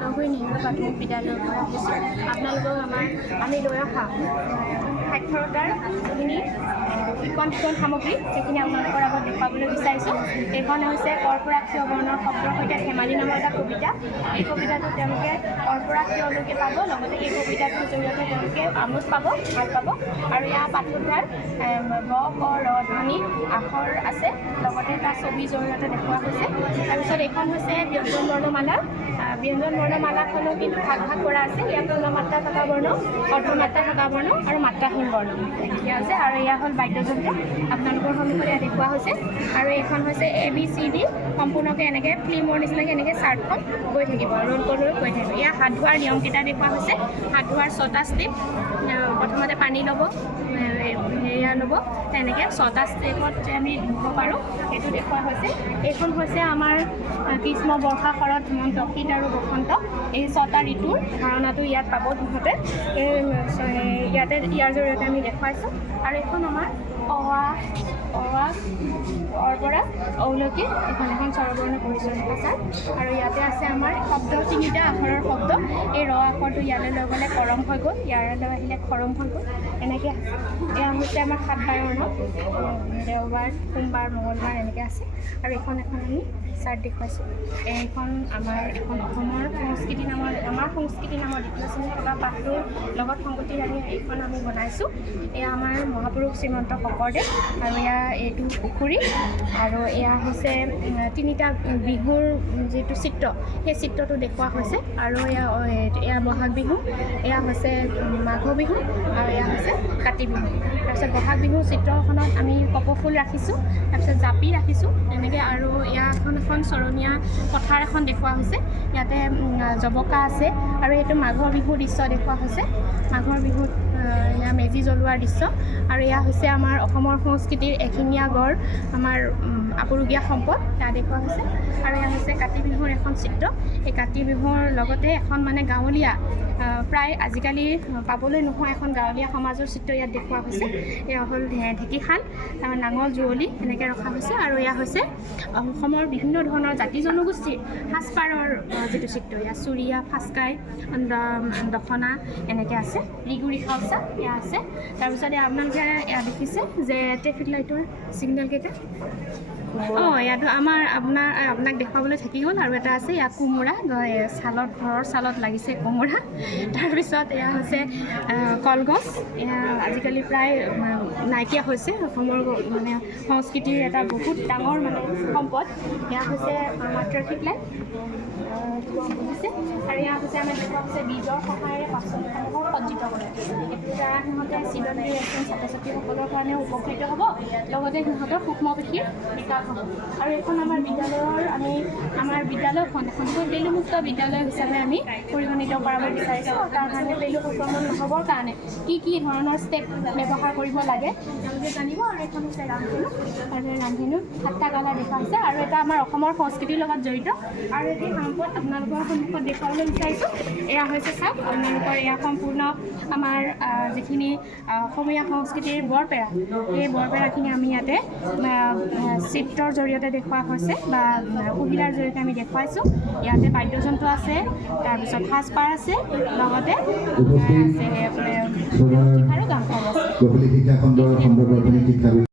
কটগুৰি নেহেৰু প্ৰাথমিক বিদ্যালয়ৰ পৰা আহিছোঁ। আপোনালোকক আমি লৈ অহা সাক্ষৰতাৰ যিখিনি শিকন সামগ্ৰী সেইখিনি আপোনালোকৰ আগত দেখুৱাবলৈ বিচাৰিছোঁ। এইখন হৈছে কৰ্পৰা ক্ষীয় বৰ্ণৰ শব্দৰ সৈতে ধেমালি নামৰ এটা কবিতা। এই কবিতাটো তেওঁলোকে কৰ্পৰা ক্ষীয়লৈকে পাব, লগতে এই কবিতাটোৰ জৰিয়তে তেওঁলোকে আমোদ পাব, ভাল পাব। আৰু ইয়াৰ পাঠোদ্ধাৰ ব, ক, ৰ ধ্বনি আখৰ আছে, লগতে তাৰ ছবিৰ জৰিয়তে দেখুওৱা হৈছে। তাৰপিছত এইখন হৈছে ব্যঞ্জন বৰ্ণমালা। ব্যঞ্জন বৰ্ণমালাখনো কিন্তু ভাগ কৰা আছে। ইয়াত পূৰ্ণমাত্ৰা থকা বৰ্ণ, অৰ্ধমাত্ৰা থকা বৰ্ণ আৰু মাত্ৰাহীন বৰ্ণ দিয়া হৈছে। আৰু এয়া হ'ল বাদ্যযন্ত্ৰ, আপোনালোকৰ সন্মুখত ইয়াত দেখুওৱা হৈছে। আৰু এইখন হৈছে ABCD, সম্পূৰ্ণকৈ এনেকৈ ফিল্মৰ নিচিনাকৈ এনেকৈ চাৰ্টখন গৈ থাকিব, ৰোল কৰি গৈ থাকিব। ইয়াৰ হাত ধোৱাৰ নিয়মকেইটা দেখুওৱা হৈছে। হাত ধোৱাৰ 6টা ষ্টেপ। প্ৰথমতে পানী ল'ব, হেৰিয়া ল'ব, তেনেকৈ 6টা ষ্টেপত আমি ধুব পাৰোঁ, সেইটো দেখুওৱা হৈছে। এইখন হৈছে আমাৰ গ্ৰীষ্ম, বৰ্ষা, শৰৎ, হেমন্ত, শীত আৰু বসন্ত, এই 6টা ঋতুৰ ধাৰণাটো ইয়াত পাব সিহঁতে। ইয়াৰ জৰিয়তে আমি দেখুৱাইছোঁ। আৰু এইখন আমাৰ অৰ পৰা ঔলৈকে এখন স্বৰবৰ্ণ পৰিচয় চাৰ্ট। আৰু ইয়াতে আছে আমাৰ শব্দ, 3টা আখৰৰ শব্দ। এই ৰ আখৰটো ইয়ালৈ লৈ গ'লে কৰম হৈ গ'ল, ইয়ালৈ আহিলে খৰম হৈ গ'ল, এনেকৈ আছে। এয়া হৈছে আমাৰ 7 বৰ্ণ, দেওবাৰ, সোমবাৰ, মঙলবাৰ এনেকৈ আছে। আৰু এখন আমি চাৰ্ট দেখুৱাইছোঁ। এইখন এখন অসমৰ সংস্কৃতি নামৰ দ্বিতীয় শ্ৰেণীত থকা পাঠটোৰ লগত সংগতি ৰাখি এইখন আমি বনাইছোঁ। এয়া আমাৰ মহাপুৰুষ শ্ৰীমন্ত শংকৰদেৱ, আৰু এইটো পুখুৰী। আৰু এয়া হৈছে 3টা বিহুৰ যিটো চিত্ৰ, সেই চিত্ৰটো দেখুওৱা হৈছে। আৰু এয়া বহাগ বিহু, এয়া হৈছে মাঘ বিহু, আৰু এয়া হৈছে কাতি বিহু। তাৰপিছত বহাগ বিহুৰ চিত্ৰখনত আমি কপৌফুল ৰাখিছোঁ, তাৰপিছত জাপি ৰাখিছোঁ তেনেকৈ। আৰু এখন চৰণীয়া পথাৰ এখন দেখুওৱা হৈছে। ইয়াতে জবকা আছে। আৰু এইটো মাঘৰ বিহুৰ দৃশ্য দেখুওৱা হৈছে। মাঘৰ বিহুত এয়া মেজি জ্বলোৱাৰ দৃশ্য। আৰু এয়া হৈছে আমাৰ অসমৰ সংস্কৃতিৰ এশিঙীয়া গড়, আমাৰ আপুৰুগীয়া সম্পদ, সেয়া দেখুওৱা হৈছে। আৰু এয়া হৈছে কাতি বিহুৰ এখন চিত্ৰ। এই কাতি বিহুৰ লগতে এখন গাঁৱলীয়া, প্ৰায় আজিকালি পাবলৈ নোহোৱা এখন গাঁৱলীয়া সমাজৰ চিত্ৰ ইয়াত দেখুওৱা হৈছে। এয়া হ'ল ঢেঁকীশাল, নাঙল, যুঁৱলি এনেকৈ ৰখা হৈছে। আৰু এয়া হৈছে অসমৰ বিভিন্ন ধৰণৰ জাতি জনগোষ্ঠীৰ সাজপাৰৰ যিটো চিত্ৰ, এয়া চুৰিয়া, ফাচকাই, দখনা এনেকৈ আছে। ৰিগুৰি খাওচা এয়া আছে। তাৰপিছত আপোনালোকে এয়া দেখিছে যে ট্ৰেফিক লাইটৰ ছিগনেলকেইটা। ইয়াতো আপোনাক দেখুৱাবলৈ থাকি গ'ল। আৰু এটা আছে ইয়াত কোমোৰা, ঘৰৰ ছালত লাগিছে কোমোৰা। তাৰপিছত এয়া হৈছে কলগছ, এয়া আজিকালি প্ৰায় নাইকিয়া হৈছে, অসমৰ সংস্কৃতিৰ এটা বহুত ডাঙৰ সম্পদ। এয়া হৈছে আমাৰ ট্ৰেফিক লাইট বুজিছে। আৰু এয়া হৈছে আমাৰ দেখুওৱা হৈছে বীজৰ সহায়েৰে পাচলিসমূহক সজ্জিত কৰে। এইটোৰ দ্বাৰা সিহঁতে চিলনী ছাত্ৰ ছাত্ৰীসকলৰ কাৰণেও উপকৃত হ'ব, লগতে সিহঁতৰ সূক্ষ্ম পেশীৰ বিকাশ হ'ব। আৰু এইখন আমাৰ বিদ্যালয়খন এখন পেলুমুক্ত বিদ্যালয় হিচাপে আমি পৰিগণিত কৰাব বিচাৰিছোঁ। তাৰ কাৰণে পেলু সংক্ৰমণ নহ'বৰ কাৰণে কি ধৰণৰ ষ্টেপ ব্যৱহাৰ কৰিব লাগে তেওঁলোকে জানিব। আৰু এইখন হৈছে ৰামধেনু, আৰু ৰামধেনুত 7টা কালাৰ দেখা হৈছে। আৰু এটা আমাৰ অসমৰ সংস্কৃতিৰ লগত জড়িত আৰু এটি সম্পদ আপোনালোকৰ সন্মুখত দেখুৱাবলৈ বিচাৰিছোঁ। এয়া হৈছে চাওক, আপোনালোকৰ এয়া সম্পূৰ্ণ আমাৰ যিখিনি অসমীয়া সংস্কৃতিৰ বৰপেৰা, সেই বৰপেৰাখিনি আমি ইয়াতে চিত্ৰৰ জৰিয়তে দেখুওৱা হৈছে, বা পহিলাৰ জৰিয়তে আমি দেখুৱাইছোঁ। ইয়াতে বাদ্যযন্ত্ৰ আছে, তাৰপিছত সাজপাৰ আছে, লগতে আছে আৰু গামখাৰু আছে।